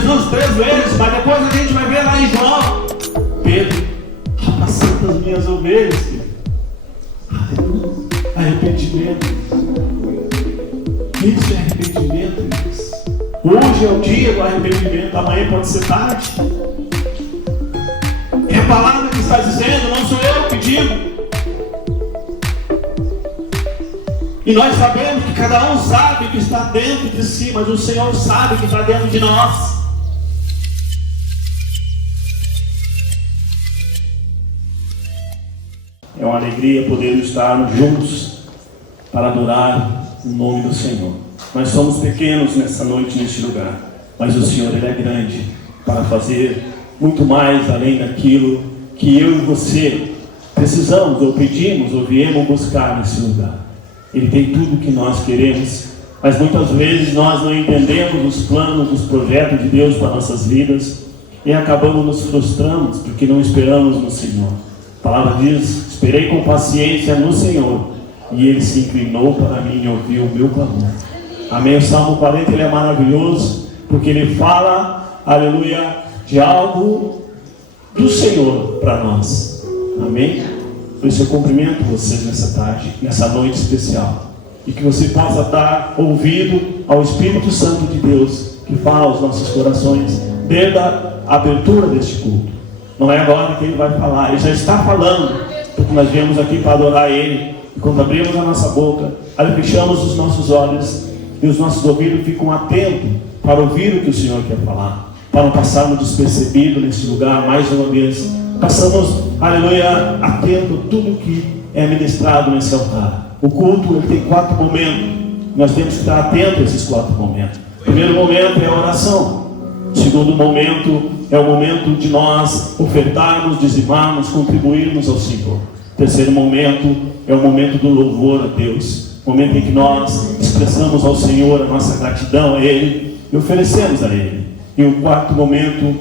Jesus 3 vezes, mas depois a gente vai ver lá em João: Pedro, apacenta as minhas ovelhas. Arrependimento. Isso é arrependimento, irmãos. Hoje é o dia do arrependimento, amanhã pode ser tarde. É a palavra que está dizendo, não sou eu que digo. E nós sabemos que cada um sabe que está dentro de si, mas o Senhor sabe que está dentro de nós. É uma alegria podermos estar juntos para adorar o nome do Senhor. Nós somos pequenos nessa noite, neste lugar, mas o Senhor, Ele é grande para fazer muito mais além daquilo que eu e você precisamos, ou pedimos, ou viemos buscar nesse lugar. Ele tem tudo o que nós queremos, mas muitas vezes nós não entendemos os planos, os projetos de Deus para nossas vidas e acabamos nos frustrando porque não esperamos no Senhor. A palavra diz: esperei com paciência no Senhor e Ele se inclinou para mim e ouviu o meu clamor. Amém. O Salmo 40 ele é maravilhoso porque ele fala, aleluia, de algo do Senhor para nós. Amém. Por isso eu cumprimento vocês nessa tarde, nessa noite especial, e que você possa dar ouvido ao Espírito Santo de Deus que fala aos nossos corações desde a abertura deste culto. Não é agora que Ele vai falar, Ele já está falando, porque nós viemos aqui para adorar Ele. E quando abrimos a nossa boca, aí fechamos os nossos olhos e os nossos ouvidos ficam atentos para ouvir o que o Senhor quer falar, para não passarmos despercebido nesse lugar mais uma vez. Passamos, aleluia, atento a tudo que é ministrado nesse altar. O culto ele tem 4 momentos. Nós temos que estar atentos a esses 4 momentos. O primeiro momento é a oração. O segundo momento é o momento de nós ofertarmos, dizimarmos, contribuirmos ao Senhor. O terceiro momento é o momento do louvor a Deus. O momento em que nós expressamos ao Senhor a nossa gratidão a Ele e oferecemos a Ele. E o quarto momento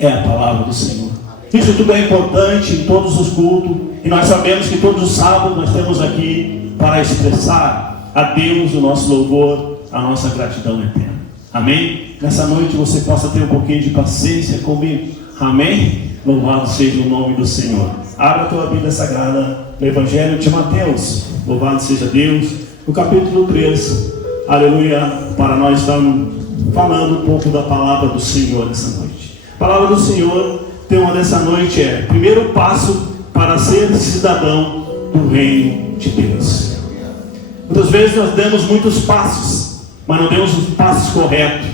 é a palavra do Senhor. Isso tudo é importante em todos os cultos. E nós sabemos que todos os sábados nós estamos aqui para expressar a Deus o nosso louvor, a nossa gratidão eterna. Amém? Nessa noite você possa ter um pouquinho de paciência comigo. Amém? Louvado seja o nome do Senhor. Abra a tua Bíblia Sagrada no Evangelho de Mateus. Louvado seja Deus. No capítulo 3. Aleluia. Para nós estarmos falando um pouco da palavra do Senhor nessa noite. A palavra do Senhor, tema dessa noite é: primeiro passo para ser cidadão do reino de Deus. Muitas vezes nós damos muitos passos, mas não demos os passos corretos.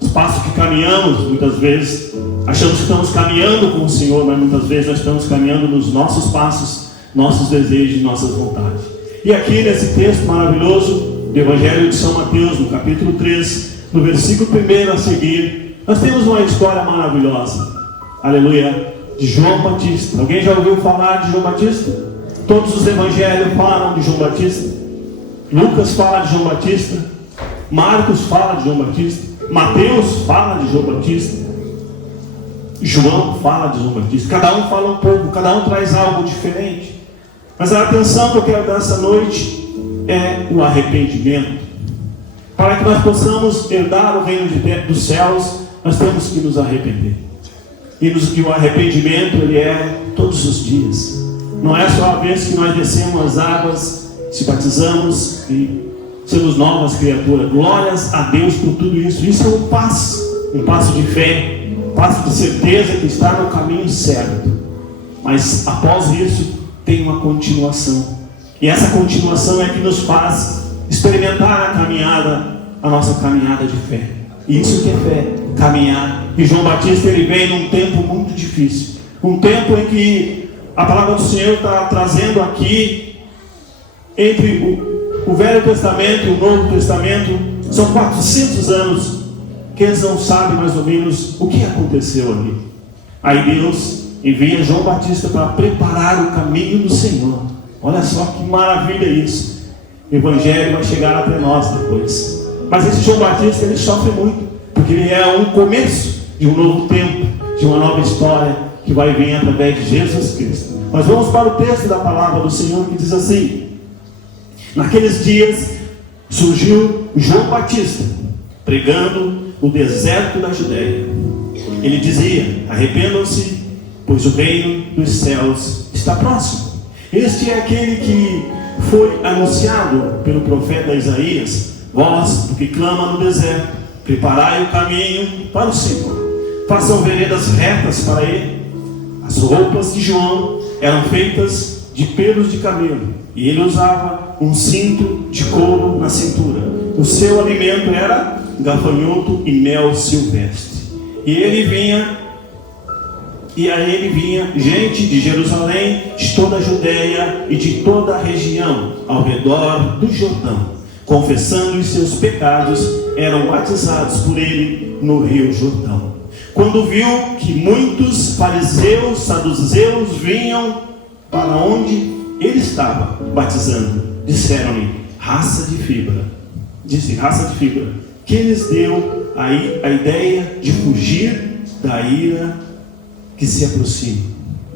Os passos que caminhamos, muitas vezes achamos que estamos caminhando com o Senhor, mas muitas vezes nós estamos caminhando nos nossos passos, nossos desejos, nossas vontades. E aqui nesse texto maravilhoso do Evangelho de São Mateus, no capítulo 3, no versículo 1 a seguir, nós temos uma história maravilhosa, aleluia, de João Batista. Alguém já ouviu falar de João Batista? Todos os evangelhos falam de João Batista. Lucas fala de João Batista, Marcos fala de João Batista, Mateus fala de João Batista, João fala de João Batista. Cada um fala um pouco, cada um traz algo diferente. Mas a atenção que eu quero dar essa noite é o arrependimento. Para que nós possamos herdar o reino dos céus, nós temos que nos arrepender. E o arrependimento ele é todos os dias. Não é só a vez que nós descemos as águas, se batizamos e somos novas criaturas. Glórias a Deus por tudo isso. Isso é um passo de fé, um passo de certeza que está no caminho certo. Mas após isso tem uma continuação. E essa continuação é que nos faz experimentar a nossa caminhada de fé. E isso que é fé, caminhar. E João Batista ele vem num tempo muito difícil. Um tempo em que a palavra do Senhor está trazendo aqui, entre o Velho Testamento e o Novo Testamento, são 400 anos que eles não sabem mais ou menos o que aconteceu ali. Aí Deus envia João Batista para preparar o caminho do Senhor. Olha só que maravilha isso. O Evangelho vai chegar até nós depois. Mas esse João Batista ele sofre muito, porque ele é um começo de um novo tempo, de uma nova história que vai vir através de Jesus Cristo. Mas vamos para o texto da palavra do Senhor que diz assim: naqueles dias surgiu João Batista pregando o deserto da Judéia. Ele dizia: arrependam-se, pois o reino dos céus está próximo. Este é aquele que foi anunciado pelo profeta Isaías: vós, que clama no deserto, preparai o caminho para o Senhor, façam veredas retas para ele. As roupas de João eram feitas de pelos de camelo, e ele usava um cinto de couro na cintura. O seu alimento era gafanhoto e mel silvestre. E a ele vinha gente de Jerusalém, de toda a Judéia e de toda a região ao redor do Jordão, confessando os seus pecados, eram batizados por ele no rio Jordão. Quando viu que muitos fariseus, saduceus vinham para onde ele estava batizando, disseram-lhe: raça de fibra, que lhes deu aí a ideia de fugir da ira que se aproxima.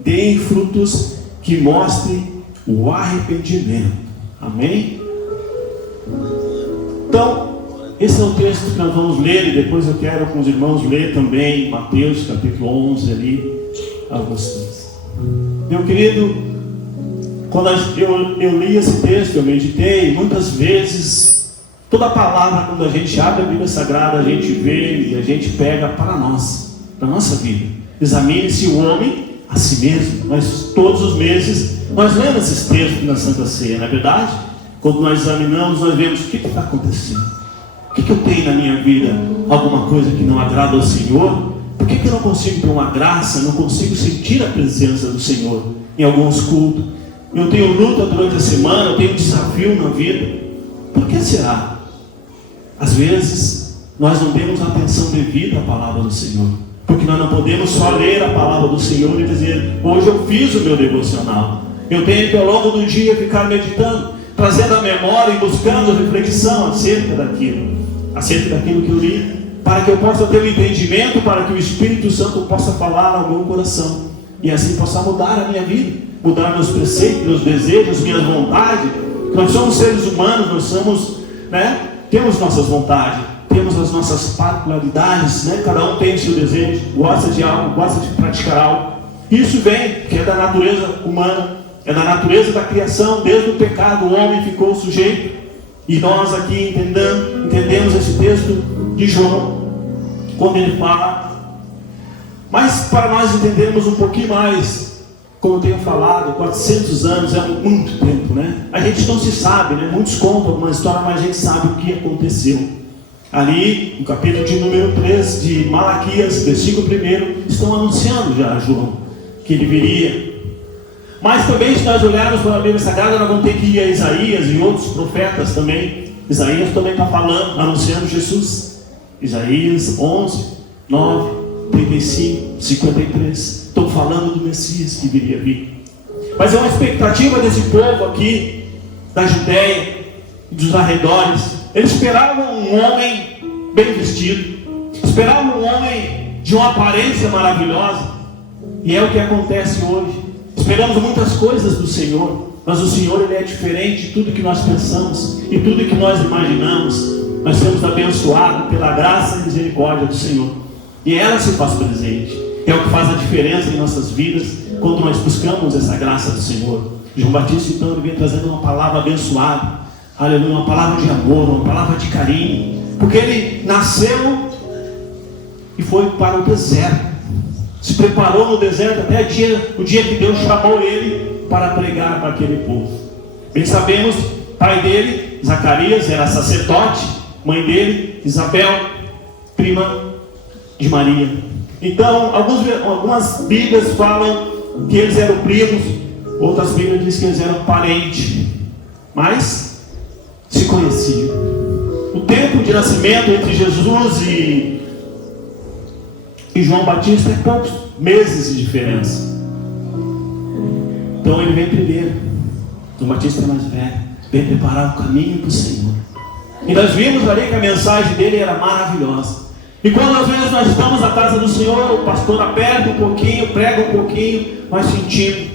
Deem frutos que mostrem o arrependimento. Amém? Então, esse é o texto que nós vamos ler, e depois eu quero com os irmãos ler também Mateus capítulo 11 ali, alguns textos. Meu querido, quando eu li esse texto, eu meditei, muitas vezes, toda palavra, quando a gente abre a Bíblia Sagrada, a gente vê e a gente pega para nós, para a nossa vida. Examine-se o homem a si mesmo. Mas todos os meses nós lemos esses textos na Santa Ceia, não é verdade? Quando nós examinamos, nós vemos o que está acontecendo. O que eu tenho na minha vida? Alguma coisa que não agrada ao Senhor? Por que eu não consigo ter uma graça, não consigo sentir a presença do Senhor em alguns cultos? Eu tenho luta durante a semana, eu tenho desafio na vida. Por que será? Às vezes nós não demos atenção devida à palavra do Senhor, porque nós não podemos só ler a palavra do Senhor e dizer: hoje eu fiz o meu devocional. Eu tenho que ao longo do dia ficar meditando, trazendo a memória e buscando reflexão acerca daquilo que eu li, para que eu possa ter um entendimento, para que o Espírito Santo possa falar ao meu coração, e assim possa mudar a minha vida, mudar meus preceitos, meus desejos, minhas vontades. Nós somos seres humanos, nós somos, temos nossas vontades, temos as nossas particularidades, cada um tem o seu desejo, gosta de algo, gosta de praticar algo. Isso vem, que é da natureza humana, é da natureza da criação. Desde o pecado o homem ficou sujeito. E nós aqui entendemos esse texto de João, quando ele fala. Mas para nós entendermos um pouquinho mais, como eu tenho falado, 400 anos é muito tempo, A gente não se sabe, Muitos contam uma história, mas a gente sabe o que aconteceu. Ali, no capítulo de número 3 de Malaquias, versículo 1, estão anunciando já João que ele viria. Mas também, se nós olharmos para a Bíblia Sagrada, nós vamos ter que ir a Isaías e outros profetas também. Isaías também está falando, anunciando Jesus. Isaías 11, 9, 35, 53. Estão falando do Messias que viria vir. Mas é uma expectativa desse povo aqui, da Judéia e dos arredores. Eles esperavam um homem bem vestido, esperavam um homem de uma aparência maravilhosa. E é o que acontece hoje. Esperamos muitas coisas do Senhor, mas o Senhor, Ele é diferente de tudo que nós pensamos e tudo que nós imaginamos. Nós somos abençoados pela graça e misericórdia do Senhor, e ela se faz presente. É o que faz a diferença em nossas vidas, quando nós buscamos essa graça do Senhor. João Batista, então, ele vem trazendo uma palavra abençoada, aleluia, uma palavra de amor, uma palavra de carinho, porque ele nasceu e foi para o deserto. Se preparou no deserto até o dia que Deus chamou ele para pregar para aquele povo. Bem sabemos, pai dele, Zacarias, era sacerdote, mãe dele, Isabel, prima de Maria. Então, algumas Bíblias falam que eles eram primos, outras Bíblias dizem que eles eram parentes, mas se conheciam. O tempo de nascimento entre Jesus e João Batista é poucos meses de diferença. Então ele vem primeiro. João Batista é mais velho, vem preparar o caminho para o Senhor. E nós vimos ali que a mensagem dele era maravilhosa. E quando às vezes nós estamos na casa do Senhor, o pastor aperta um pouquinho, prega um pouquinho, vai sentindo.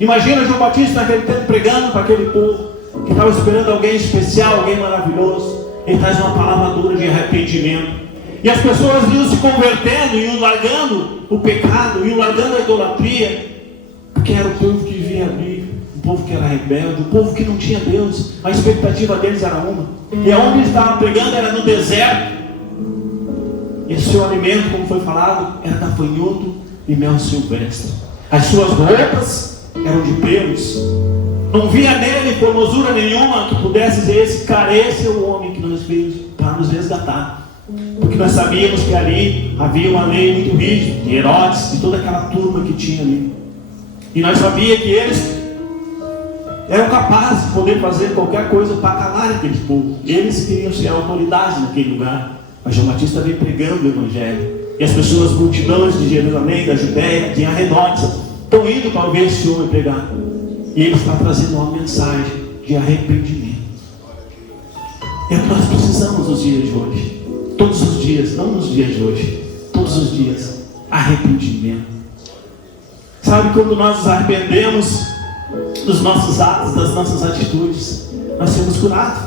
Imagina João Batista naquele tempo pregando para aquele povo que estava esperando alguém especial, alguém maravilhoso. Ele traz uma palavra dura de arrependimento. E as pessoas iam se convertendo, iam largando o pecado, iam largando a idolatria, porque era o povo que vivia ali, o povo que era rebelde, o povo que não tinha Deus. A expectativa deles era uma, e aonde eles estavam pregando era no deserto. E o seu alimento, como foi falado, era gafanhoto e mel silvestre. As suas roupas eram de pelos. Não via nele formosura nenhuma que pudesse dizer: esse cara, esse é o homem que nos fez para nos resgatar. Porque nós sabíamos que ali havia uma lei muito rígida, de Herodes, de toda aquela turma que tinha ali. E nós sabíamos que eles eram capazes de poder fazer qualquer coisa para calar aquele povo. Eles queriam ser autoridade naquele lugar. Mas João Batista veio pregando o Evangelho. E as pessoas, multidões de Jerusalém, da Judéia, de arredores, estão indo para ver esse homem pregar. E ele está trazendo uma mensagem de arrependimento. É o que nós precisamos nos dias de hoje. Todos os dias, não nos dias de hoje, todos os dias, arrependimento. Sabe, quando nós nos arrependemos dos nossos atos, das nossas atitudes, nós sermos curados,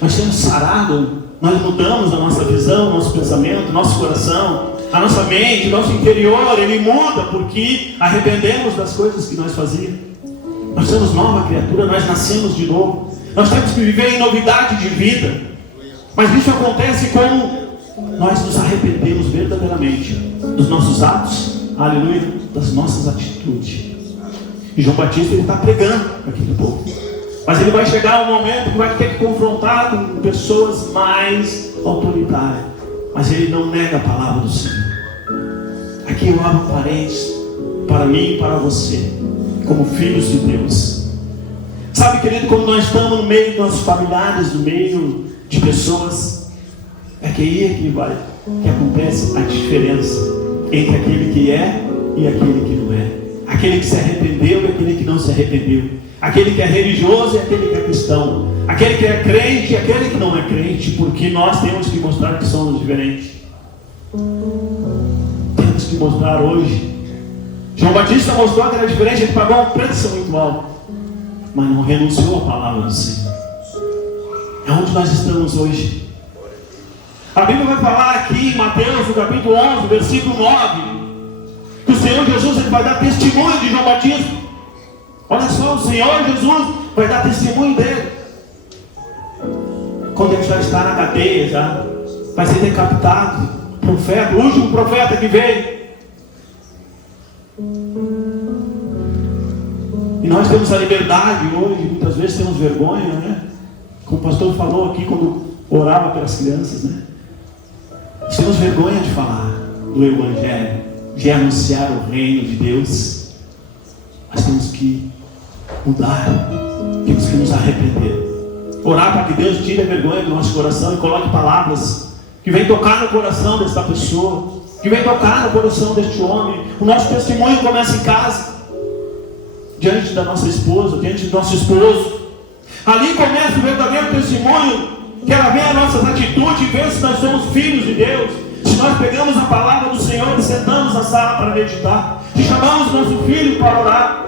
nós sermos sarados, nós mudamos a nossa visão, nosso pensamento, nosso coração, a nossa mente, nosso interior, ele muda porque arrependemos das coisas que nós fazíamos. Nós somos nova criatura, nós nascemos de novo, nós temos que viver em novidade de vida. Mas isso acontece quando nós nos arrependemos verdadeiramente dos nossos atos, aleluia, das nossas atitudes. E João Batista, ele está pregando para aquele povo. Mas ele vai chegar um momento que vai ter que confrontar com pessoas mais autoritárias. Mas ele não nega a palavra do Senhor. Aqui eu abro parênteses para mim e para você, como filhos de Deus. Sabe, querido, quando nós estamos no meio dos nossos familiares, no meio de pessoas, é que aí é que acontece a diferença entre aquele que é e aquele que não é. Aquele que se arrependeu e aquele que não se arrependeu. Aquele que é religioso e aquele que é cristão. Aquele que é crente e aquele que não é crente. Porque nós temos que mostrar que somos diferentes. Temos que mostrar hoje. João Batista mostrou que era diferente. Ele pagou um preço muito alto, mas não renunciou à palavra do Senhor. É onde nós estamos hoje. A Bíblia vai falar aqui em Mateus, no capítulo 11, versículo 9, que o Senhor Jesus, ele vai dar testemunho de João Batista. Olha só, o Senhor Jesus vai dar testemunho dele. Quando ele já está na cadeia, já vai ser decapitado. Profeta, o último profeta que veio. E nós temos a liberdade hoje, muitas vezes temos vergonha, né? Como o pastor falou aqui quando orava pelas crianças, né? Nós temos vergonha de falar do Evangelho, de anunciar o reino de Deus. Mas temos que mudar, temos que nos arrepender. Orar para que Deus tire a vergonha do nosso coração e coloque palavras que venham tocar no coração desta pessoa, que venham tocar no coração deste homem. O nosso testemunho começa em casa, diante da nossa esposa, diante do nosso esposo. Ali começa o verdadeiro testemunho, que ela vê as nossas atitudes e vê se nós somos filhos de Deus. Se nós pegamos a palavra do Senhor e sentamos na sala para meditar, se chamamos nosso filho para orar,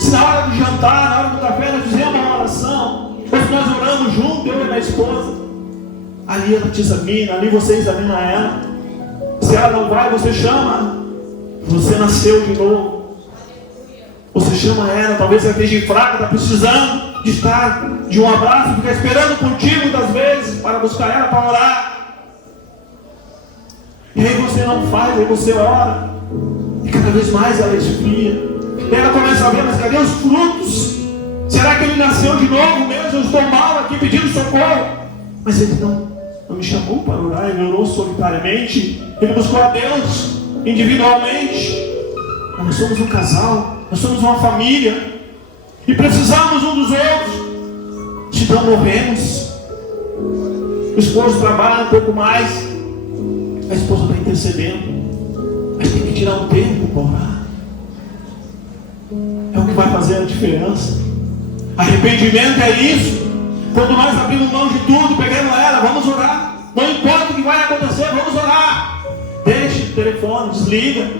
se na hora do jantar, na hora do café nós fizemos uma oração, ou se nós oramos junto, eu e minha esposa, ali ela te examina, ali você examina ela. Se ela não vai, você chama. Você nasceu de novo. Você chama ela, talvez ela esteja fraca, está precisando de estar de um abraço, ficar esperando por ti muitas vezes para buscar ela para orar. E aí você não faz, aí você ora, e cada vez mais ela esfria. E ela começa a ver, mas cadê os frutos? Será que ele nasceu de novo mesmo? Eu estou mal aqui pedindo socorro. Mas ele não me chamou para orar, ele orou solitariamente, ele buscou a Deus individualmente. Mas nós somos um casal, nós somos uma família, e precisamos um dos outros. Senão morremos. O esposo trabalha um pouco mais, a esposa está intercedendo, mas tem que tirar um tempo para orar. É o que vai fazer a diferença. Arrependimento é isso. Quando nós abrimos mão de tudo, pegamos ela, vamos orar. Não importa o que vai acontecer, vamos orar. Deixe o telefone, desliga.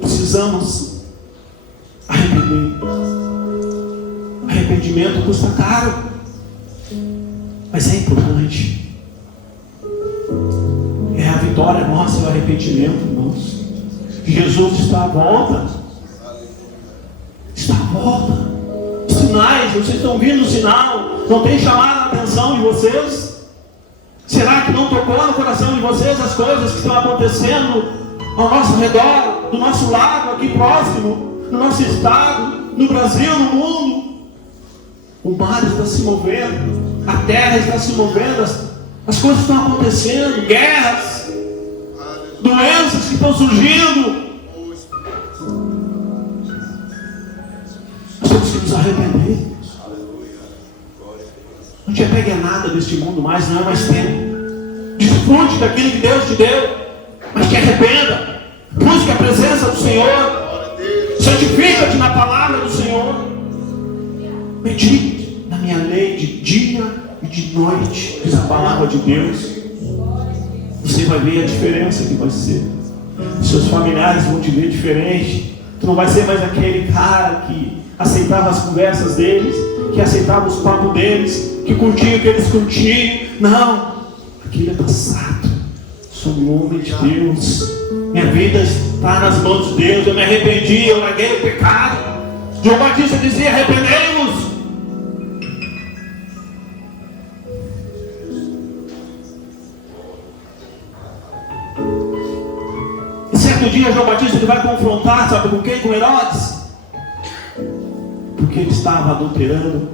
Precisamos arrepender. Arrependimento custa caro, mas é importante. vitória nossa é o arrependimento, irmãos. Jesus está à volta. Está à volta. Sinais, vocês estão vendo o sinal? Não tem chamado a atenção de vocês? Será que não tocou no coração de vocês as coisas que estão acontecendo ao nosso redor, do nosso lado, aqui próximo, no nosso estado, no Brasil, no mundo? O mar está se movendo, a terra está se movendo, as coisas estão acontecendo, guerras, doenças que estão surgindo. Nós temos que nos arrepender. Não te apegue a nada deste mundo mais, não é mais tempo. Desfrute daquilo que Deus te deu, mas te arrependa. Busque a presença do Senhor. Santifica-te na palavra do Senhor. Medite na minha lei de dia e de noite, diz a palavra de Deus. Você vai ver a diferença que vai ser. Seus familiares vão te ver diferente. Tu não vai ser mais aquele cara que aceitava as conversas deles, que aceitava os papos deles, que curtia o que eles curtiam. Não, aquilo é passado. Sou um homem de Deus. Minha vida está nas mãos de Deus. Eu me arrependi, eu larguei o pecado. João Batista dizia: arrependemos. E certo dia João Batista ele vai confrontar, sabe com quem? Com Herodes. Porque ele estava adulterando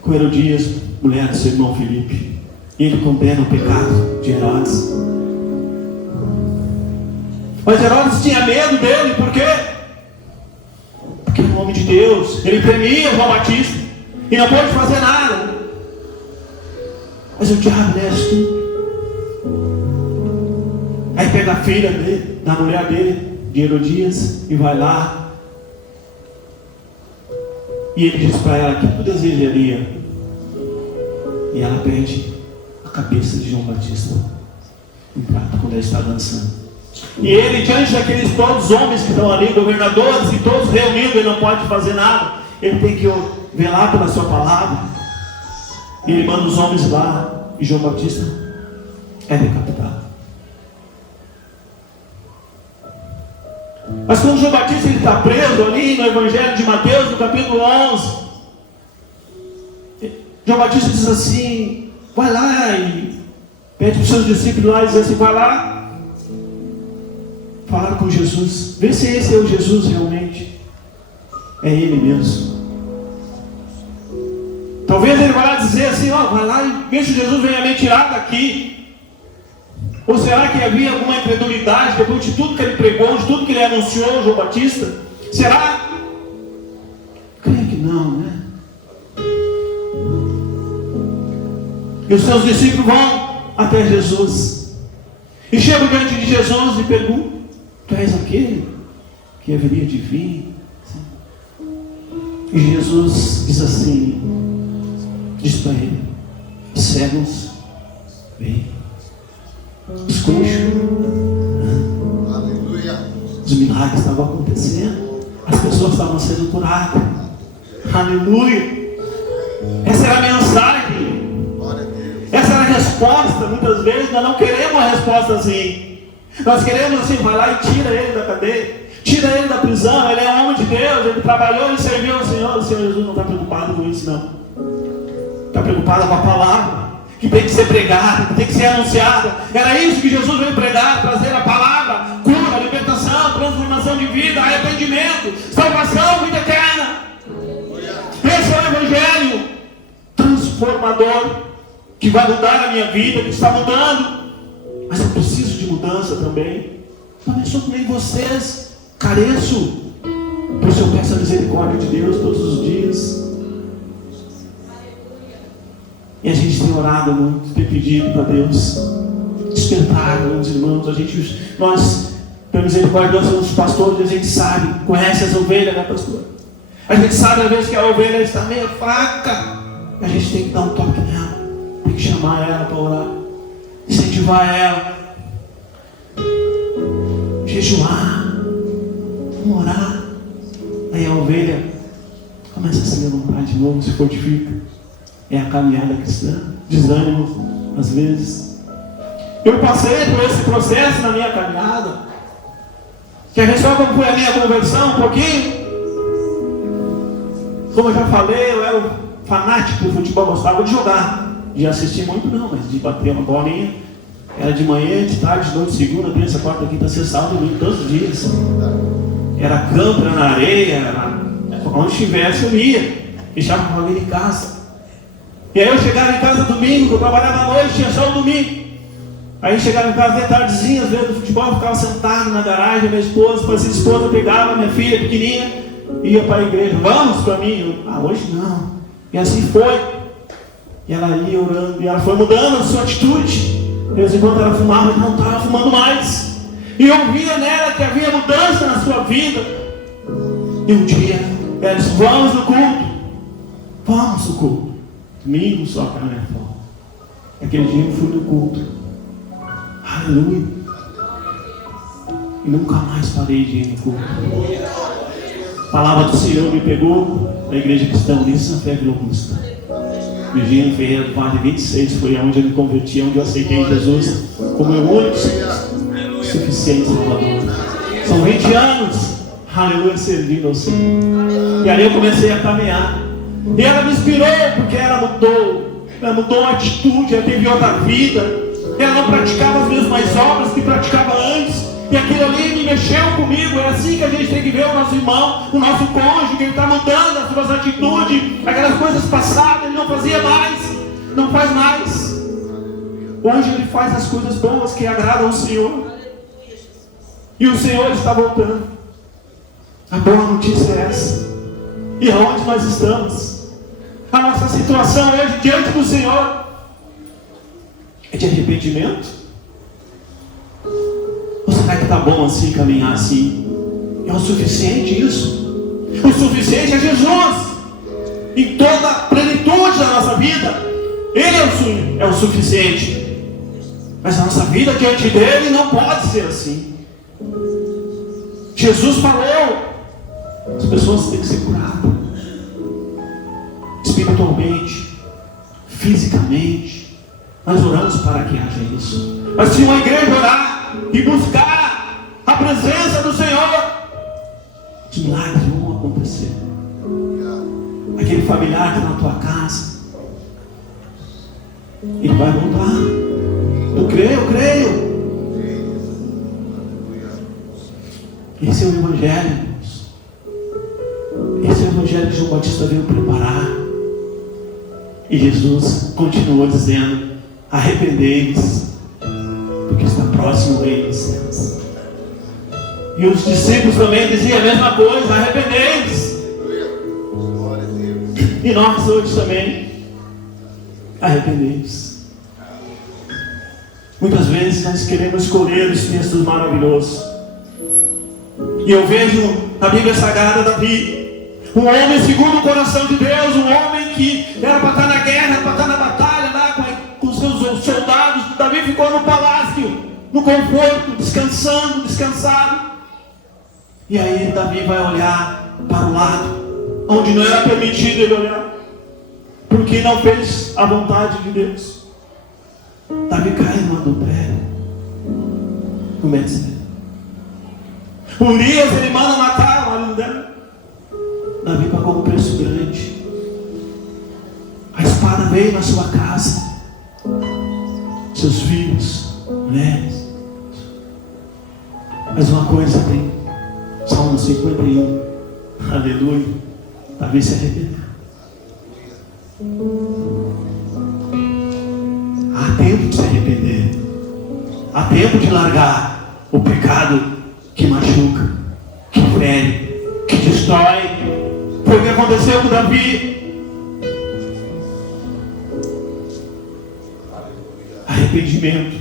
com Herodias, mulher do seu irmão Filipe. E ele condena o pecado de Herodes. Mas Herodes tinha medo dele, por quê? Porque era um homem de Deus. Ele temia João Batista e não pôde fazer nada. Mas o diabo desce tudo. Aí pega a filha dele, da mulher dele, de Herodias, e vai lá. E ele diz para ela: o que tu desejaria? E ela pede a cabeça de João Batista um prato quando ele está dançando. E ele, diante daqueles todos os homens que estão ali, governadores e todos reunidos, ele não pode fazer nada. Ele tem que velar pela sua palavra. E ele manda os homens lá, e João Batista é decapitado. Mas quando João Batista está preso ali no Evangelho de Mateus, no capítulo 11, João Batista diz assim: vai lá e pede para os seus discípulos lá e diz assim: vai lá falar com Jesus, vê se esse é o Jesus realmente. É ele mesmo. Talvez ele vá lá dizer assim: ó, vai lá e vê se Jesus vem me tirar daqui. Ou será que havia alguma incredulidade depois de tudo que ele pregou, de tudo que ele anunciou, João Batista? Será? Creio que não, né? E os seus discípulos vão até Jesus e chegam diante de Jesus e perguntam: tu és aquele que haveria de vir? E Jesus diz assim, diz para ele: cegos veem, os coxos, os milagres estavam acontecendo, as pessoas estavam sendo curadas. Aleluia! Essa era a mensagem, essa era a resposta. Muitas vezes nós não queremos a resposta assim. Nós queremos assim: vai lá e tira ele da cadeia, tira ele da prisão. Ele é um homem de Deus, ele trabalhou, ele serviu ao Senhor. O Senhor Jesus não está preocupado com isso, não. Está preocupado com a palavra que tem que ser pregada, que tem que ser anunciada. Era isso que Jesus veio pregar, trazer a palavra: cura, libertação, transformação de vida, arrependimento, salvação, vida eterna. Esse é o Evangelho transformador que vai mudar a minha vida, que está mudando. Mas eu preciso de mudança também. Também sou como vocês, careço. Por isso eu peço a misericórdia de Deus todos os dias. E a gente tem orado muito, tem pedido para Deus despertar, meus irmãos. Nós, pela misericórdia de Deus, somos pastores, a gente sabe, conhece as ovelhas, né, pastor? A gente sabe às vezes que a ovelha está meio fraca. A gente tem que dar um toque nela, tem que chamar ela para orar, incentivar ela, jejuar, vamos orar. Aí a ovelha começa a se levantar de novo, se fortifica. É a caminhada cristã, desânimo às vezes. Eu passei por esse processo na minha caminhada. Quer ver só como foi a minha conversão um pouquinho? Como eu já falei, eu era fanático do futebol, gostava de jogar. De assistir muito não, mas de bater uma bolinha. Era de manhã, de tarde, de noite, segunda, terça, quarta, quinta, sexta, sábado, domingo, todos os dias. Era campo, era na areia, era onde estivesse eu ia. Deixava com a família em casa. E aí eu chegava em casa domingo, eu trabalhava à noite, tinha só o domingo. Aí chegava em casa de tardezinha, vendo futebol, ficava sentado na garagem, minha esposa, depois a esposa pegava minha filha pequenininha, ia para a igreja, vamos para mim. Hoje não. E assim foi. E ela ia orando, e ela foi mudando a sua atitude. De vez em quando ela fumava, mas não estava fumando mais. E eu via nela que havia mudança na sua vida. E um dia, ela disse, vamos no culto. Vamos no culto. Domingo só que ela me falou. Aquele dia eu fui no culto. Aleluia. E nunca mais parei de ir no culto. A palavra do Senhor me pegou na igreja cristã Ulisses na Fé Vila Augusta. Virgínia Ferreira do Vale 26 foi onde eu me converti, onde eu aceitei Jesus como meu único suficiente Salvador. São 20 anos, aleluia, servindo ao Senhor. E aí eu comecei a caminhar. E ela me inspirou, porque ela mudou a atitude, ela teve outra vida. Ela não praticava as mesmas obras que praticava antes. E aquilo ali me mexeu comigo. É assim que a gente tem que ver o nosso irmão, o nosso cônjuge, que ele está mudando as suas atitudes. Aquelas coisas passadas ele não fazia mais, não faz mais. Hoje ele faz as coisas boas que agradam ao Senhor. E o Senhor está voltando. A boa notícia é essa. E aonde nós estamos? A nossa situação hoje diante do Senhor é de arrependimento? Ou será que está bom assim, caminhar assim? É o suficiente isso? O suficiente é Jesus. Em toda a plenitude da nossa vida, Ele é o suficiente. Mas a nossa vida diante dEle não pode ser assim. Jesus falou, as pessoas têm que ser curadas. Espiritualmente, fisicamente. Nós oramos para que haja isso. Mas se uma igreja orar e buscar a presença do Senhor, os milagres vão acontecer. Aquele familiar que está na tua casa, ele vai voltar. Eu creio. Esse é o Evangelho, irmãos. Esse é o Evangelho que João Batista veio preparar. E Jesus continuou dizendo, arrependei-vos, porque está próximo o reino dos céus. E os discípulos também diziam a mesma coisa, arrependei-vos. E nós hoje também, arrependei-vos. Muitas vezes nós queremos escolher os textos maravilhosos. E eu vejo na Bíblia Sagrada Davi, um homem segundo o coração de Deus, um homem que era para estar na guerra, para estar na batalha lá com os seus soldados. Davi ficou no palácio, no conforto, descansado. E aí Davi vai olhar para o lado, onde não era permitido ele olhar, porque não fez a vontade de Deus. Davi cai no adultério, no Betseba. Urias, ele manda matar o marido dela. Davi pagou um preço grande. A espada veio na sua casa, seus filhos, mulheres. Mas uma coisa tem, Salmo 51, aleluia, Davi se arrependeu. Há tempo de se arrepender. Há tempo de largar o pecado que machuca, que fere, que destrói. Foi o que aconteceu com Davi. Arrependimento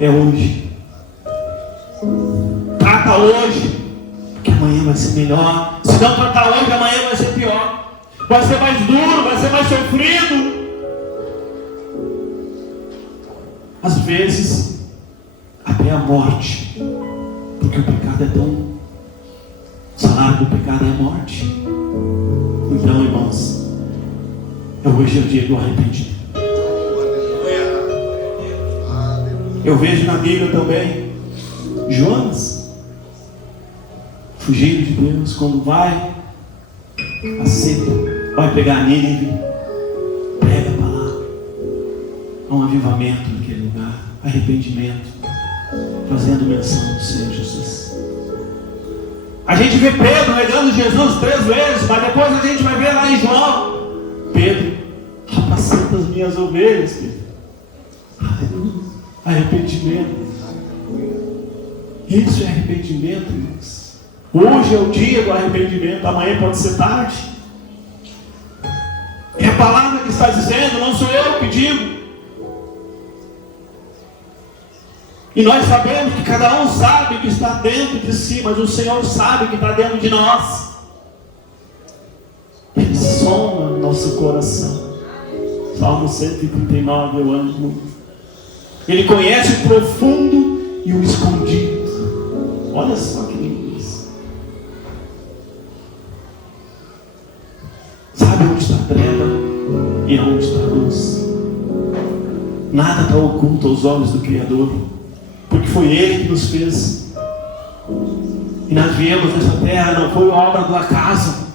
é hoje. Trata hoje, porque amanhã vai ser melhor. Se não tratar hoje, amanhã vai ser pior. Vai ser mais duro, vai ser mais sofrido. Às vezes, até a morte. Porque o pecado é tão... O salário do pecado é a morte. Então, irmãos, hoje é o dia do arrependimento. Eu vejo na Bíblia também Jonas fugindo de Deus, quando vai a seca, vai pegar Nínive, prega a palavra, há um avivamento naquele lugar, arrependimento, fazendo menção do Senhor Jesus. A gente vê Pedro negando Jesus 3 vezes, mas depois a gente vai ver lá em João, Pedro, apacenta as minhas ovelhas, Pedro. Aleluia. Arrependimento. Isso é arrependimento, irmãos. Hoje é o dia do arrependimento, amanhã pode ser tarde. É a palavra que está dizendo, não sou eu que digo. E nós sabemos que cada um sabe o que está dentro de si, mas o Senhor sabe o que está dentro de nós. Ele soma nosso coração. Salmo 139, eu amo muito. Ele conhece o profundo e o escondido. Olha só que lindo isso. Sabe onde está a treva e onde está a luz. Nada está oculto aos olhos do Criador, porque foi Ele que nos fez. E nós viemos nessa terra, não foi obra do acaso,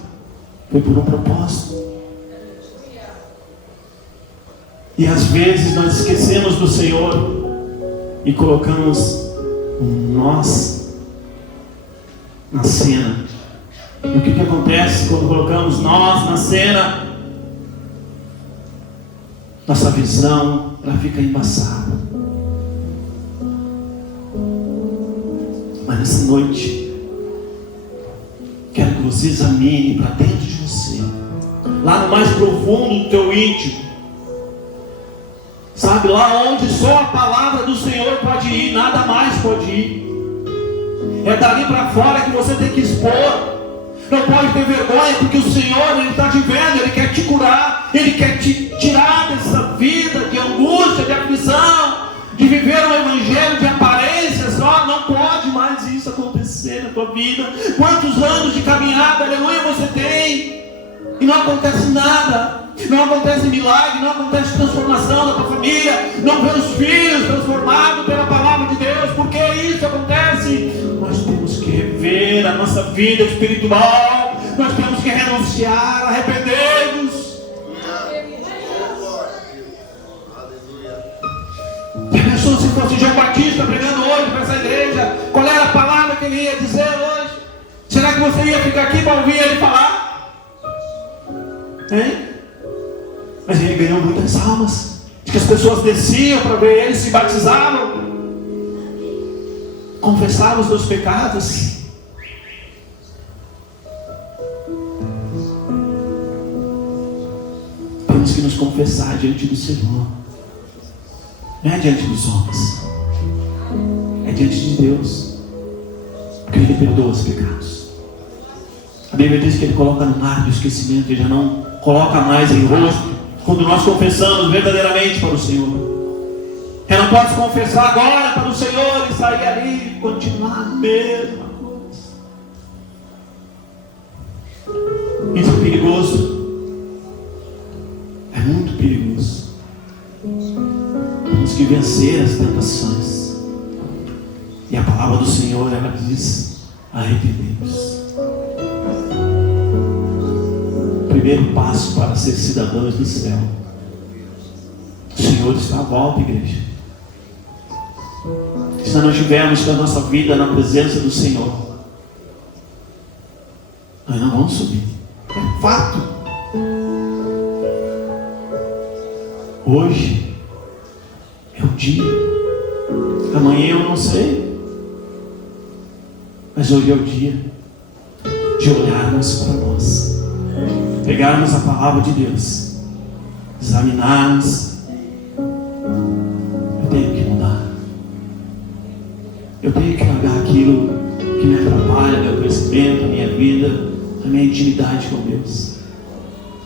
foi por um propósito. E às vezes nós esquecemos do Senhor e colocamos nós na cena. E o que acontece quando colocamos nós na cena? Nossa visão, ela fica embaçada. Mas nessa noite, quero que você examine para dentro de você, lá no mais profundo do teu íntimo. Sabe, lá onde só a palavra do Senhor pode ir, nada mais pode ir. É dali para fora que você tem que expor. Não pode ter vergonha, porque o Senhor, Ele está te vendo, Ele quer te curar, Ele quer te tirar dessa vida de angústia, de aflição, de viver um evangelho de aparências. Não pode mais isso acontecer na tua vida. Quantos anos de caminhada, aleluia, você tem, e não acontece nada. Não acontece milagre, não acontece transformação da tua família, não vê os filhos transformados pela palavra de Deus. Por que isso acontece? Nós temos que rever a nossa vida espiritual, nós temos que renunciar, arrepender-nos. Já pensou se fosse João Batista pregando hoje para essa igreja? Qual era a palavra que ele ia dizer hoje? Será que você ia ficar aqui para ouvir ele falar? Hein? Mas ele ganhou muitas almas. Diz que as pessoas desciam para ver ele, se batizavam, confessavam os seus pecados. Temos que nos confessar diante do Senhor. Não é diante dos homens, é diante de Deus, porque Ele perdoa os pecados. A Bíblia diz que Ele coloca no mar do esquecimento, Ele já não coloca mais em rosto. Quando nós confessamos verdadeiramente para o Senhor, eu não posso confessar agora para o Senhor e sair ali e continuar a mesma coisa. Isso é perigoso. É muito perigoso. Temos que vencer as tentações. E a palavra do Senhor, ela diz: arrependemos. Primeiro passo para ser cidadãos do céu. O Senhor está à volta, igreja. Se nós não estivermos com a nossa vida na presença do Senhor, nós não vamos subir. É fato. Hoje é o dia. Amanhã eu não sei. Mas hoje é o dia de olharmos para nós, pegarmos a palavra de Deus, examinarmos. Eu tenho que mudar. Eu tenho que largar aquilo que me atrapalha, meu crescimento, a minha vida, a minha intimidade com Deus.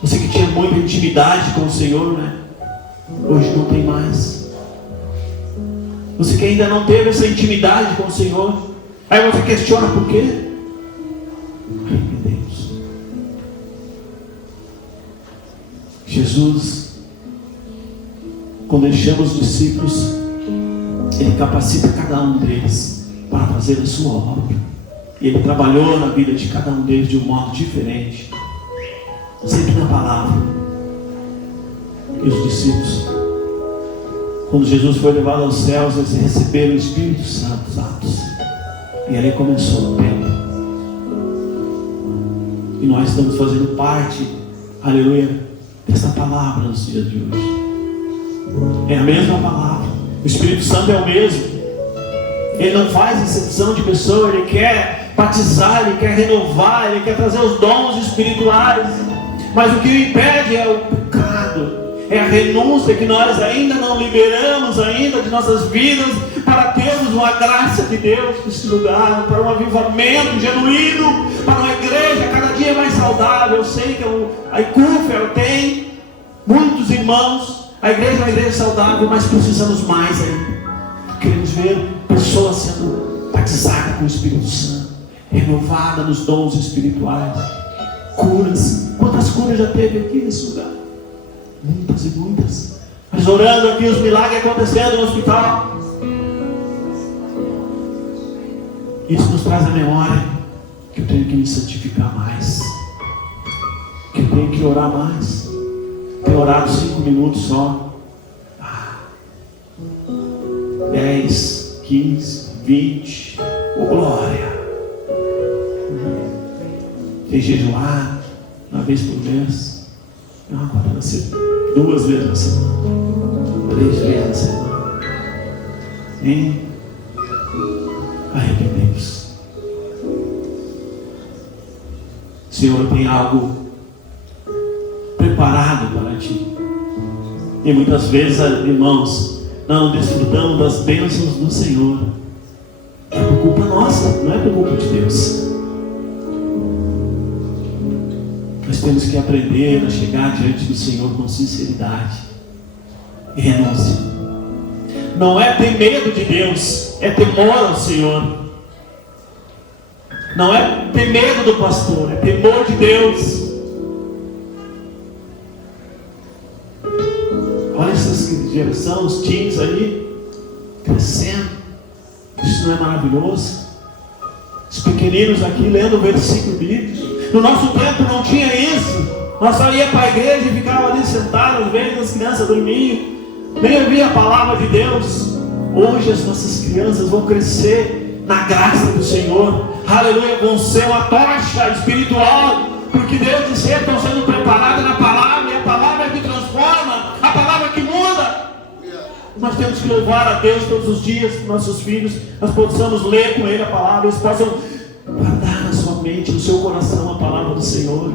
Você que tinha muita intimidade com o Senhor, né? Hoje não tem mais. Você que ainda não teve essa intimidade com o Senhor, aí você questiona por quê? Jesus, quando Ele chama os discípulos, Ele capacita cada um deles para fazer a sua obra. E Ele trabalhou na vida de cada um deles de um modo diferente, sempre na palavra. E os discípulos, quando Jesus foi levado aos céus, eles receberam o Espírito Santo, os Atos. E ali começou o tempo. E nós estamos fazendo parte, aleluia, dessa palavra nos dias de hoje. É a mesma palavra. O Espírito Santo é o mesmo. Ele não faz exceção de pessoa. Ele quer batizar, Ele quer renovar, Ele quer trazer os dons espirituais. Mas o que o impede é o pecado, é a renúncia que nós ainda não liberamos ainda de nossas vidas, para termos uma graça de Deus nesse lugar, para um avivamento genuíno, para uma igreja cada dia mais saudável. Eu sei que a ICUF tem muitos irmãos, a igreja é uma igreja saudável, mas precisamos mais ainda. Queremos ver pessoas sendo batizadas com o Espírito Santo, renovadas nos dons espirituais, curas. Quantas curas já teve aqui nesse lugar? Muitas e muitas. Mas orando aqui, os milagres acontecendo no hospital. Isso nos traz a memória que eu tenho que me santificar mais, que eu tenho que orar mais. Tenho orado 5 minutos só, 10, 15, 20, glória. Tem jejuar uma vez por mês. Não, agora vai ser 2 vezes na semana, 3 vezes na semana. Em arrependemos. Senhor, tem algo preparado para ti. E muitas vezes, irmãos, não desfrutamos das bênçãos do Senhor. É por culpa nossa, não é por culpa de Deus. Nós temos que aprender a chegar diante do Senhor com sinceridade e renúncia. Não é ter medo de Deus, é temor ao Senhor. Não é ter medo do pastor, é temor de Deus. Olha essa geração, os teens aí, crescendo. Isso não é maravilhoso? Os pequeninos aqui lendo versículo bíblico. No nosso tempo não tinha isso. Nós só ia para a igreja e ficava ali sentado, às vezes as crianças dormiam, nem ouvia a palavra de Deus. Hoje as nossas crianças vão crescer na graça do Senhor. Aleluia, vão ser uma tocha espiritual, porque Deus disse que estão sendo preparadas na palavra, e a palavra é que transforma, a palavra que muda. Nós temos que louvar a Deus todos os dias, que nossos filhos, nós possamos ler com Ele a palavra, eles possam guardar na sua mente, no seu coração, a palavra do Senhor.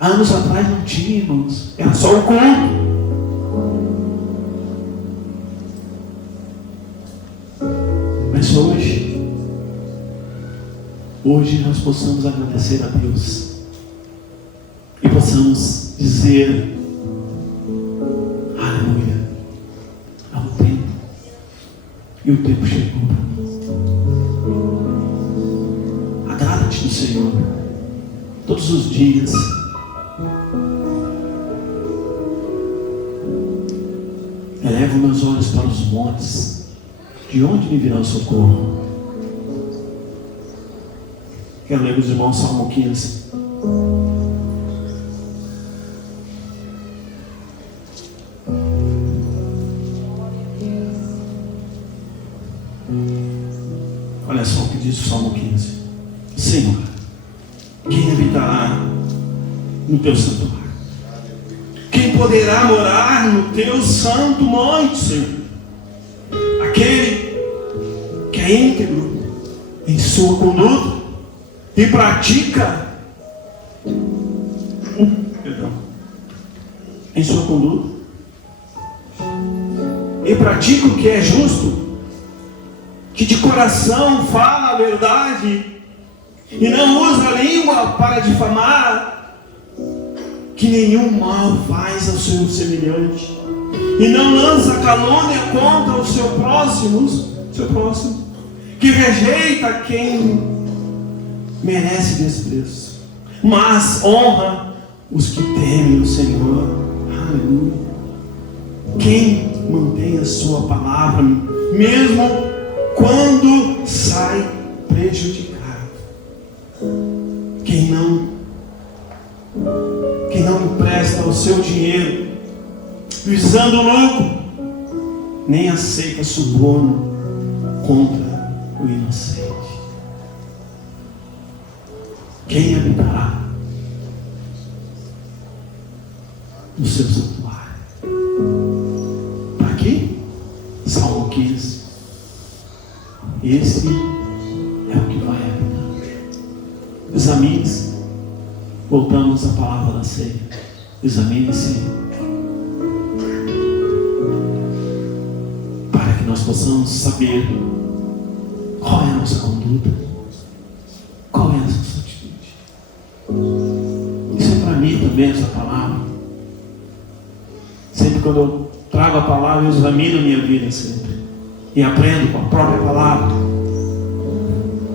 Anos atrás não tinha, irmãos, era só o culto. Mas hoje nós possamos agradecer a Deus e possamos dizer: aleluia, há um tempo, e o tempo chegou para nós. Agrada-te do Senhor todos os dias. Elevo meus olhos para os montes. De onde me virá o socorro? Quero ler com os irmãos Salmo 15. Olha só o que diz o Salmo 15. Senhor, quem habitará no teu santuário? Quem poderá morar no teu santo monte, Senhor? Aquele que é íntegro em sua conduta e pratica em sua conduta e pratica o que é justo, que de coração fala a verdade e não usa a língua para difamar, que nenhum mal faz ao seu semelhante e não lança calúnia contra o seu próximo, que rejeita quem merece desprezo, mas honra os que temem o Senhor. Aleluia. Quem mantenha a sua palavra, mesmo quando sai prejudicado. Quem não empresta o seu dinheiro visando lucro, nem aceita suborno contra o inocente. Quem habitará no seu santuário? Está aqui, Salmo 15. Esse é o que vai habitar. Examine-se. Voltamos à palavra da ceia. Examine-se, para que nós possamos saber qual é a nossa conduta, qual é a nossa atitude. Isso é para mim também, essa palavra. Sempre quando eu trago a palavra, eu examino a minha vida sempre. E aprendo com a própria palavra.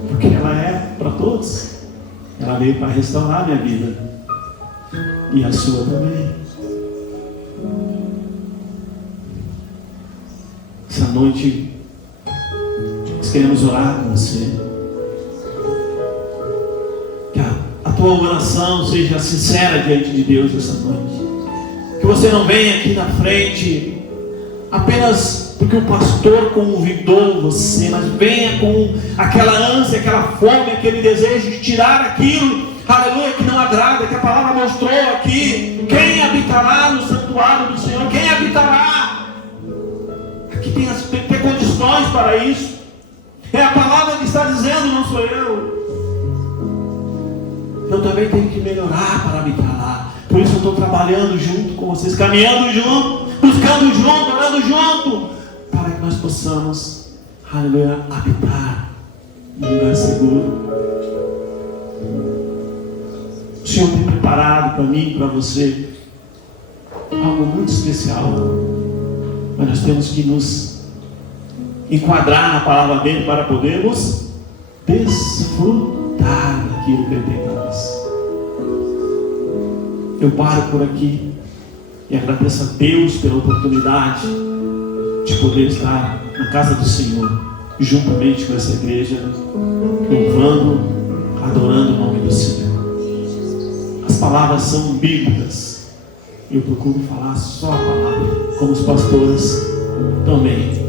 Porque ela é para todos. Ela veio para restaurar a minha vida. E a sua também. Essa noite nós queremos orar com você. Que a tua oração seja sincera diante de Deus essa noite. Que você não venha aqui na frente apenas porque o pastor convidou você, mas venha com aquela ânsia, aquela fome, aquele desejo de tirar aquilo, aleluia, que não agrada, que a palavra mostrou aqui. Quem habitará no santuário do Senhor? Quem habitará? Aqui tem condições para isso. É a palavra que está dizendo, não sou eu. Eu também tenho que melhorar para habitar lá. Por isso eu estou trabalhando junto com vocês, caminhando junto, buscando junto, orando junto, para que nós possamos, aleluia, habitar em um lugar seguro. O Senhor tem preparado para mim e para você algo muito especial, mas nós temos que nos enquadrar na palavra dele para podermos desfrutar daquilo que ele tem para nós. Eu paro por aqui e agradeço a Deus pela oportunidade de poder estar na casa do Senhor, juntamente com essa igreja, louvando, adorando o nome do Senhor. As palavras são bíblicas. Eu procuro falar só a palavra, como os pastores também.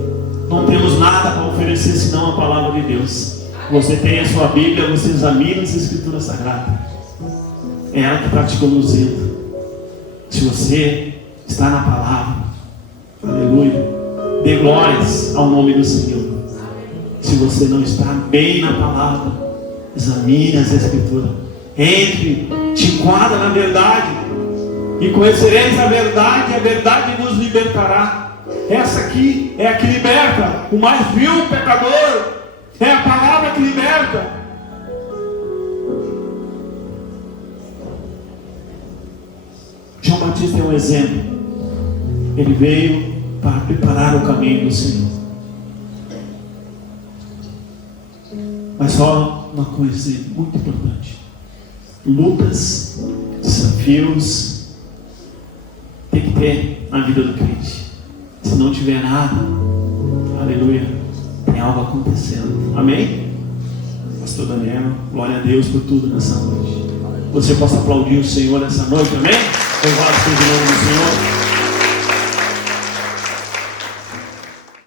Não temos nada para oferecer senão a palavra de Deus. Você tem a sua Bíblia, você examina as Escrituras Sagradas. É ela que está te conduzindo. Se você está na palavra, aleluia, dê glórias ao nome do Senhor. Se você não está bem na palavra, examine as Escrituras. Entre, te enquadra na verdade, e conhecereis a verdade vos libertará. Essa aqui é a que liberta o mais vil pecador. É a palavra que liberta. João Batista é um exemplo. Ele veio para preparar o caminho do Senhor. Mas só uma coisa muito importante: lutas, desafios tem que ter na vida do crente. Se não tiver nada, aleluia, tem algo acontecendo. Amém? Pastor Daniel, glória a Deus por tudo nessa noite. Você possa aplaudir o Senhor nessa noite, amém? Louvado seja o nome do Senhor.